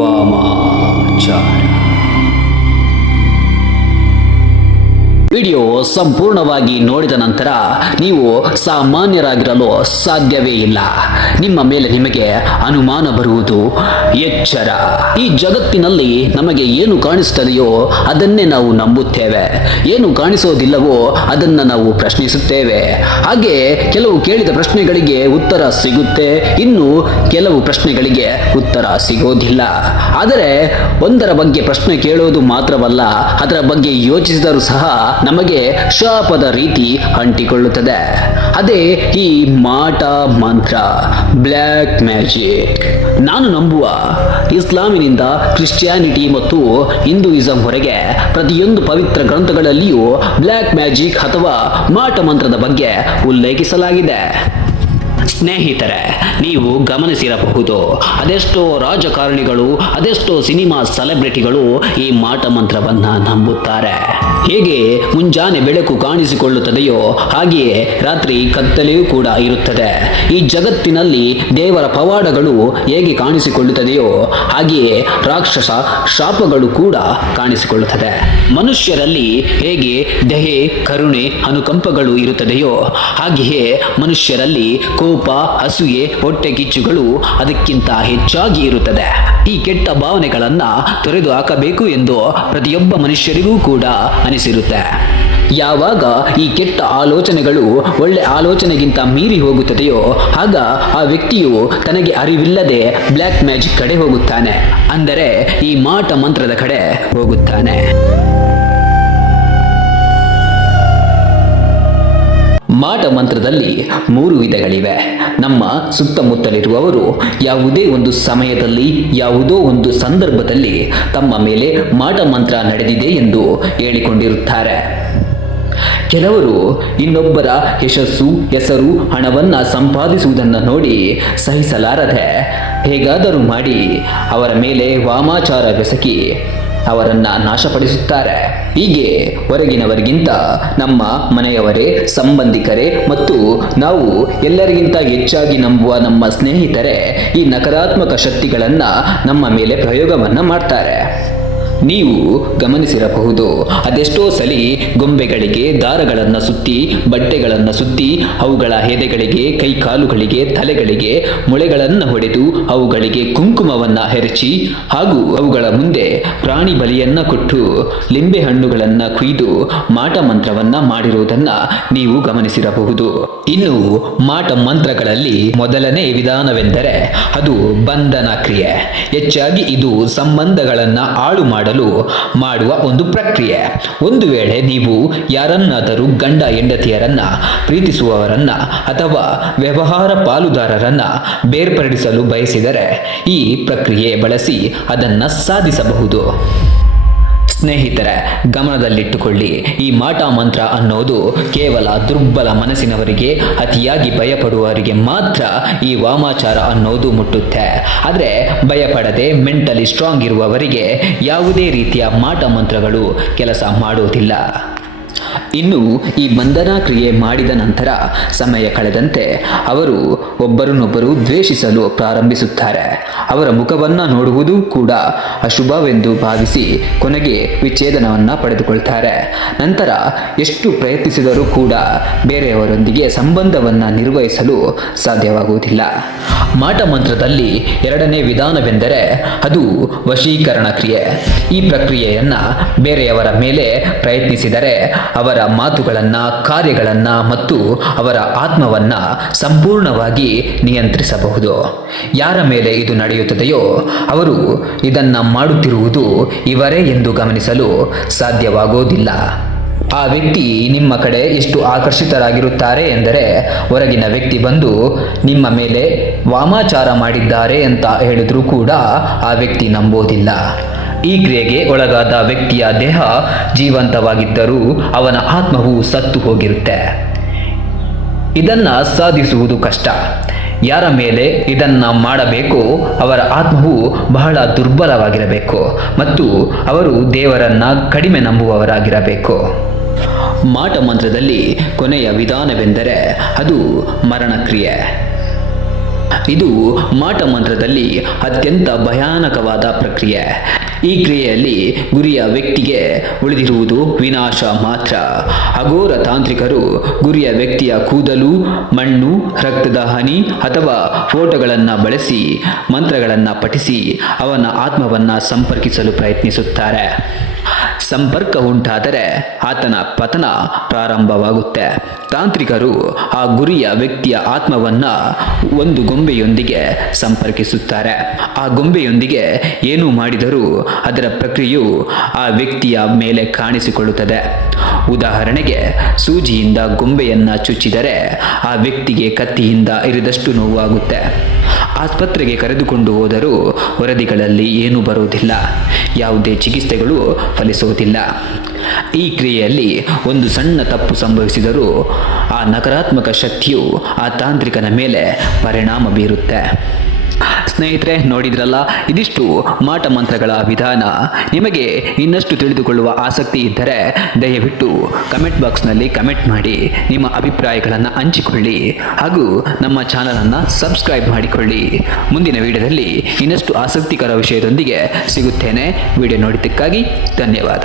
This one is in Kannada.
ವಾಮಾಚಾರ ವಿಡಿಯೋ ಸಂಪೂರ್ಣವಾಗಿ ನೋಡಿದ ನಂತರ ನೀವು ಸಾಮಾನ್ಯರಾಗಿರಲು ಸಾಧ್ಯವೇ ಇಲ್ಲ. ನಿಮ್ಮ ಮೇಲೆ ನಿಮಗೆ ಅನುಮಾನ ಬರುವುದು ಎಚ್ಚರ. ಈ ಜಗತ್ತಿನಲ್ಲಿ ನಮಗೆ ಏನು ಕಾಣಿಸುತ್ತದೆಯೋ ಅದನ್ನೇ ನಾವು ನಂಬುತ್ತೇವೆ. ಏನು ಕಾಣಿಸೋದಿಲ್ಲವೋ ಅದನ್ನು ನಾವು ಪ್ರಶ್ನಿಸುತ್ತೇವೆ. ಹಾಗೆ ಕೆಲವು ಕೇಳಿದ ಪ್ರಶ್ನೆಗಳಿಗೆ ಉತ್ತರ ಸಿಗುತ್ತೆ. ಇನ್ನು ಕೆಲವು ಪ್ರಶ್ನೆಗಳಿಗೆ ಉತ್ತರ ಸಿಗೋದಿಲ್ಲ. ಆದರೆ ಒಂದರ ಬಗ್ಗೆ ಪ್ರಶ್ನೆ ಕೇಳೋದು ಮಾತ್ರವಲ್ಲ, ಅದರ ಬಗ್ಗೆ ಯೋಚಿಸಿದರೂ ಸಹ ನಮಗೆ ಶಾಪದ ರೀತಿ ಅಂಟಿಕೊಳ್ಳುತ್ತದೆ. ಅದೇ ಈ ಮಾಟ ಮಂತ್ರ, ಬ್ಲ್ಯಾಕ್ ಮ್ಯಾಜಿಕ್. ನಾನು ನಂಬುವ ಇಸ್ಲಾಮಿನಿಂದ ಕ್ರಿಶ್ಚಿಯಾನಿಟಿ ಮತ್ತು ಹಿಂದೂಯಿಸಂ ಹೊರಗೆ ಪ್ರತಿಯೊಂದು ಪವಿತ್ರ ಗ್ರಂಥಗಳಲ್ಲಿಯೂ ಬ್ಲ್ಯಾಕ್ ಮ್ಯಾಜಿಕ್ ಅಥವಾ ಮಾಟ ಮಂತ್ರದ ಬಗ್ಗೆ ಉಲ್ಲೇಖಿಸಲಾಗಿದೆ. ಸ್ನೇಹಿತರೆ, ನೀವು ಗಮನಿಸಿರಬಹುದು, ಅದೆಷ್ಟೋ ರಾಜಕಾರಣಿಗಳು, ಅದೆಷ್ಟೋ ಸಿನಿಮಾ ಸೆಲೆಬ್ರಿಟಿಗಳು ಈ ಮಾಟ ಮಂತ್ರವನ್ನ ನಂಬುತ್ತಾರೆ. ಹೇಗೆ ಮುಂಜಾನೆ ಬೆಳಕು ಕಾಣಿಸಿಕೊಳ್ಳುತ್ತದೆಯೋ ಹಾಗೆಯೇ ರಾತ್ರಿ ಕತ್ತಲೆಯೂ ಕೂಡ ಇರುತ್ತದೆ. ಈ ಜಗತ್ತಿನಲ್ಲಿ ದೇವರ ಪವಾಡಗಳು ಹೇಗೆ ಕಾಣಿಸಿಕೊಳ್ಳುತ್ತದೆಯೋ ಹಾಗೆಯೇ ರಾಕ್ಷಸ ಶಾಪಗಳು ಕೂಡ ಕಾಣಿಸಿಕೊಳ್ಳುತ್ತದೆ. ಮನುಷ್ಯರಲ್ಲಿ ಹೇಗೆ ದಹೆ ಕರುಣೆ, ಅನುಕಂಪಗಳು ಇರುತ್ತದೆಯೋ ಹಾಗೆಯೇ ಮನುಷ್ಯರಲ್ಲಿ ಕೋಪ ಅಸೂಯೆ ಹೊಟ್ಟೆ ಕಿಚ್ಚುಗಳು ಅದಕ್ಕಿಂತ ಹೆಚ್ಚಾಗಿ ಇರುತ್ತದೆ. ಈ ಕೆಟ್ಟ ಭಾವನೆಗಳನ್ನ ತೊರೆದು ಹಾಕಬೇಕು ಎಂದು ಪ್ರತಿಯೊಬ್ಬ ಮನುಷ್ಯರಿಗೂ ಕೂಡ ಅನಿಸಿರುತ್ತೆ. ಯಾವಾಗ ಈ ಕೆಟ್ಟ ಆಲೋಚನೆಗಳು ಒಳ್ಳೆ ಆಲೋಚನೆಗಿಂತ ಮೀರಿ ಹೋಗುತ್ತದೆಯೋ, ಆಗ ಆ ವ್ಯಕ್ತಿಯು ತನಗೆ ಅರಿವಿಲ್ಲದೆ ಬ್ಲ್ಯಾಕ್ ಮ್ಯಾಜಿಕ್ ಕಡೆ ಹೋಗುತ್ತಾನೆ. ಅಂದರೆ ಈ ಮಾಟ ಮಂತ್ರದ ಕಡೆ ಹೋಗುತ್ತಾನೆ. ಮಾಟ ಮಂತ್ರದಲ್ಲಿ ಮೂರು ವಿಧಗಳಿವೆ. ನಮ್ಮ ಸುತ್ತಮುತ್ತಲಿರುವವರು ಯಾವುದೇ ಒಂದು ಸಮಯದಲ್ಲಿ, ಯಾವುದೋ ಒಂದು ಸಂದರ್ಭದಲ್ಲಿ ತಮ್ಮ ಮೇಲೆ ಮಾಟ ಮಂತ್ರ ನಡೆದಿದೆ ಎಂದು ಹೇಳಿಕೊಂಡಿರುತ್ತಾರೆ. ಕೆಲವರು ಇನ್ನೊಬ್ಬರ ಯಶಸ್ಸು, ಹೆಸರು, ಹಣವನ್ನ ಸಂಪಾದಿಸುವುದನ್ನು ನೋಡಿ ಸಹಿಸಲಾರದೆ ಹೇಗಾದರೂ ಮಾಡಿ ಅವರ ಮೇಲೆ ವಾಮಾಚಾರ ಬೆಸಕಿ ಅವರನ್ನ ನಾಶಪಡಿಸುತ್ತಾರೆ. ಹೀಗೆ ಹೊರಗಿನವರಿಗಿಂತ ನಮ್ಮ ಮನೆಯವರೇ, ಸಂಬಂಧಿಕರೇ ಮತ್ತು ನಾವು ಎಲ್ಲರಿಗಿಂತ ಹೆಚ್ಚಾಗಿ ನಂಬುವ ನಮ್ಮ ಸ್ನೇಹಿತರೇ, ಈ ನಕಾರಾತ್ಮಕ ಶಕ್ತಿಗಳನ್ನ ನಮ್ಮ ಮೇಲೆ ಪ್ರಯೋಗವನ್ನ ಮಾಡ್ತಾರೆ. ನೀವು ಗಮನಿಸಿರಬಹುದು. ಅದೆಷ್ಟೋ ಸಲಿ ಗೊಂಬೆಗಳಿಗೆ ದಾರಗಳನ್ನು ಸುತ್ತಿ, ಬಟ್ಟೆಗಳನ್ನು ಸುತ್ತಿ, ಅವುಗಳ ಹೆದೆಗಳಿಗೆ, ಕೈಕಾಲುಗಳಿಗೆ, ತಲೆಗಳಿಗೆ ಮೊಳೆಗಳನ್ನು ಹೊಡೆದು ಅವುಗಳಿಗೆ ಕುಂಕುಮವನ್ನ ಹೆರಚಿ ಹಾಗೂ ಅವುಗಳ ಮುಂದೆ ಪ್ರಾಣಿ ಬಲಿಯನ್ನ ಕೊಟ್ಟು ಲಿಂಬೆ ಹಣ್ಣುಗಳನ್ನು ಕುಯ್ದು ಮಾಟ ಮಂತ್ರವನ್ನ ಮಾಡಿರುವುದನ್ನ ನೀವು ಗಮನಿಸಿರಬಹುದು. ಇನ್ನು ಮಾಟ ಮಂತ್ರಗಳಲ್ಲಿ ಮೊದಲನೇ ವಿಧಾನವೆಂದರೆ ಅದು ಬಂಧನ ಕ್ರಿಯೆ. ಹೆಚ್ಚಾಗಿ ಇದು ಸಂಬಂಧಗಳನ್ನ ಹಾಳು ಮಾಡಲು ಮಾಡುವ ಒಂದು ಪ್ರಕ್ರಿಯೆ. ಒಂದು ವೇಳೆ ನೀವು ಯಾರನ್ನಾದರೂ ಗಂಡ ಹೆಂಡತಿಯರನ್ನ, ಪ್ರೀತಿಸುವವರನ್ನ ಅಥವಾ ವ್ಯವಹಾರ ಪಾಲುದಾರರನ್ನ ಬೇರ್ಪಡಿಸಲು ಬಯಸಿದರೆ ಈ ಪ್ರಕ್ರಿಯೆ ಬಳಸಿ ಅದನ್ನು ಸಾಧಿಸಬಹುದು. ಸ್ನೇಹಿತರೆ, ಗಮನದಲ್ಲಿಟ್ಟುಕೊಳ್ಳಿ. ಈ ಮಾಟ ಮಂತ್ರ ಅನ್ನೋದು ಕೇವಲ ದುರ್ಬಲ ಮನಸ್ಸಿನವರಿಗೆ, ಅತಿಯಾಗಿ ಭಯಪಡುವವರಿಗೆ ಮಾತ್ರ ಈ ವಾಮಾಚಾರ ಅನ್ನೋದು ಮುಟ್ಟುತ್ತೆ. ಆದರೆ ಭಯಪಡದೆ ಮೆಂಟಲಿ ಸ್ಟ್ರಾಂಗ್ ಇರುವವರಿಗೆ ಯಾವುದೇ ರೀತಿಯ ಮಾಟ ಮಂತ್ರಗಳು ಕೆಲಸ ಮಾಡುವುದಿಲ್ಲ ಇನ್ನು ಈ ಬಂಧನ ಕ್ರಿಯೆ ಮಾಡಿದ ನಂತರ ಸಮಯ ಕಳೆದಂತೆ ಅವರು ಒಬ್ಬರನ್ನೊಬ್ಬರು ದ್ವೇಷಿಸಲು ಪ್ರಾರಂಭಿಸುತ್ತಾರೆ. ಅವರ ಮುಖವನ್ನ ನೋಡುವುದು ಕೂಡ ಅಶುಭವೆಂದು ಭಾವಿಸಿ ಕೊನೆಗೆ ವಿಚ್ಛೇದನವನ್ನು ಪಡೆದುಕೊಳ್ತಾರೆ. ನಂತರ ಎಷ್ಟು ಪ್ರಯತ್ನಿಸಿದರೂ ಕೂಡ ಬೇರೆಯವರೊಂದಿಗೆ ಸಂಬಂಧವನ್ನು ನಿರ್ವಹಿಸಲು ಸಾಧ್ಯವಾಗುವುದಿಲ್ಲ. ಮಾಟ ಮಂತ್ರದಲ್ಲಿ ಎರಡನೇ ವಿಧಾನವೆಂದರೆ ಅದು ವಶೀಕರಣ ಕ್ರಿಯೆ. ಈ ಪ್ರಕ್ರಿಯೆಯನ್ನ ಬೇರೆಯವರ ಮೇಲೆ ಪ್ರಯತ್ನಿಸಿದರೆ ಅವರ ಮಾತುಗಳನ್ನು, ಕಾರ್ಯಗಳನ್ನು ಮತ್ತು ಅವರ ಆತ್ಮವನ್ನ ಸಂಪೂರ್ಣವಾಗಿ ನಿಯಂತ್ರಿಸಬಹುದು. ಯಾರ ಮೇಲೆ ಇದು ನಡೆಯುತ್ತದೆಯೋ ಅವರು ಇದನ್ನು ಮಾಡುತ್ತಿರುವುದು ಇವರೇ ಎಂದು ಗಮನಿಸಲು ಸಾಧ್ಯವಾಗೋದಿಲ್ಲ. ಆ ವ್ಯಕ್ತಿ ನಿಮ್ಮ ಕಡೆ ಎಷ್ಟು ಆಕರ್ಷಿತರಾಗಿರುತ್ತಾರೆ ಎಂದರೆ ಹೊರಗಿನ ವ್ಯಕ್ತಿ ಬಂದು ನಿಮ್ಮ ಮೇಲೆ ವಾಮಾಚಾರ ಮಾಡಿದ್ದಾರೆ ಅಂತ ಹೇಳಿದರೂ ಕೂಡ ಆ ವ್ಯಕ್ತಿ ನಂಬೋದಿಲ್ಲ. ಈ ಕ್ರಿಯೆಗೆ ಒಳಗಾದ ವ್ಯಕ್ತಿಯ ದೇಹ ಜೀವಂತವಾಗಿದ್ದರೂ ಅವನ ಆತ್ಮವು ಸತ್ತು ಹೋಗಿರುತ್ತೆ. ಇದನ್ನು ಸಾಧಿಸುವುದು ಕಷ್ಟ. ಯಾರ ಮೇಲೆ ಇದನ್ನು ಮಾಡಬೇಕೋ ಅವರ ಆತ್ಮವು ಬಹಳ ದುರ್ಬಲವಾಗಿರಬೇಕು ಮತ್ತು ಅವರು ದೇವರನ್ನ ಕಡಿಮೆ ನಂಬುವವರಾಗಿರಬೇಕು. ಮಾಟ ಮಂತ್ರದಲ್ಲಿ ಕೊನೆಯ ವಿಧಾನವೆಂದರೆ ಅದು ಮರಣಕ್ರಿಯೆ. ಇದು ಮಾಟ ಮಂತ್ರದಲ್ಲಿ ಅತ್ಯಂತ ಭಯಾನಕವಾದ ಪ್ರಕ್ರಿಯೆ. ಈ ಕ್ರಿಯೆಯಲ್ಲಿ ಗುರಿಯ ವ್ಯಕ್ತಿಗೆ ಉಳಿದಿರುವುದು ವಿನಾಶ ಮಾತ್ರ. ಅಘೋರ ತಾಂತ್ರಿಕರು ಗುರಿಯ ವ್ಯಕ್ತಿಯ ಕೂದಲು, ಮಣ್ಣು, ರಕ್ತದ ಹನಿ ಅಥವಾ ಫೋಟೋಗಳನ್ನು ಬಳಸಿ, ಮಂತ್ರಗಳನ್ನು ಪಠಿಸಿ ಅವನ ಆತ್ಮವನ್ನು ಸಂಪರ್ಕಿಸಲು ಪ್ರಯತ್ನಿಸುತ್ತಾರೆ. ಸಂಪರ್ಕ ಉಂಟಾದರೆ ಆತನ ಪತನ ಪ್ರಾರಂಭವಾಗುತ್ತೆ. ತಾಂತ್ರಿಕರು ಆ ಗುರಿಯ ವ್ಯಕ್ತಿಯ ಆತ್ಮವನ್ನ ಒಂದು ಗೊಂಬೆಯೊಂದಿಗೆ ಸಂಪರ್ಕಿಸುತ್ತಾರೆ. ಆ ಗೊಂಬೆಯೊಂದಿಗೆ ಏನು ಮಾಡಿದರೂ ಅದರ ಪ್ರಕ್ರಿಯೆಯು ಆ ವ್ಯಕ್ತಿಯ ಮೇಲೆ ಕಾಣಿಸಿಕೊಳ್ಳುತ್ತದೆ. ಉದಾಹರಣೆಗೆ, ಸೂಜಿಯಿಂದ ಗೊಂಬೆಯನ್ನು ಚುಚ್ಚಿದರೆ ಆ ವ್ಯಕ್ತಿಗೆ ಕತ್ತಿಯಿಂದ ಇರಿದಷ್ಟು ನೋವಾಗುತ್ತೆ. ಆಸ್ಪತ್ರೆಗೆ ಕರೆದುಕೊಂಡು ಹೋದರೂ ವರದಿಗಳಲ್ಲಿ ಏನೂ ಬರುವುದಿಲ್ಲ. ಯಾವುದೇ ಚಿಕಿತ್ಸೆಗಳು ಫಲಿಸುವುದಿಲ್ಲ. ಈ ಕ್ರಿಯೆಯಲ್ಲಿ ಒಂದು ಸಣ್ಣ ತಪ್ಪು ಸಂಭವಿಸಿದರೂ ಆ ನಕಾರಾತ್ಮಕ ಶಕ್ತಿಯು ಆ ತಾಂತ್ರಿಕನ ಮೇಲೆ ಪರಿಣಾಮ ಬೀರುತ್ತೆ. ಸ್ನೇಹಿತರೆ, ನೋಡಿದ್ರಲ್ಲ? ಇದಿಷ್ಟು ಮಾಟ ಮಂತ್ರಗಳ ವಿಧಾನ. ನಿಮಗೆ ಇನ್ನಷ್ಟು ತಿಳಿದುಕೊಳ್ಳುವ ಆಸಕ್ತಿ ಇದ್ದರೆ ದಯವಿಟ್ಟು ಕಮೆಂಟ್ ಬಾಕ್ಸ್ನಲ್ಲಿ ಕಮೆಂಟ್ ಮಾಡಿ, ನಿಮ್ಮ ಅಭಿಪ್ರಾಯಗಳನ್ನು ಹಂಚಿಕೊಳ್ಳಿ ಹಾಗೂ ನಮ್ಮ ಚಾನಲನ್ನು ಸಬ್ಸ್ಕ್ರೈಬ್ ಮಾಡಿಕೊಳ್ಳಿ. ಮುಂದಿನ ವಿಡಿಯೋದಲ್ಲಿ ಇನ್ನಷ್ಟು ಆಸಕ್ತಿಕರ ವಿಷಯದೊಂದಿಗೆ ಸಿಗುತ್ತೇನೆ. ವಿಡಿಯೋ ನೋಡಿದ್ದಕ್ಕಾಗಿ ಧನ್ಯವಾದ.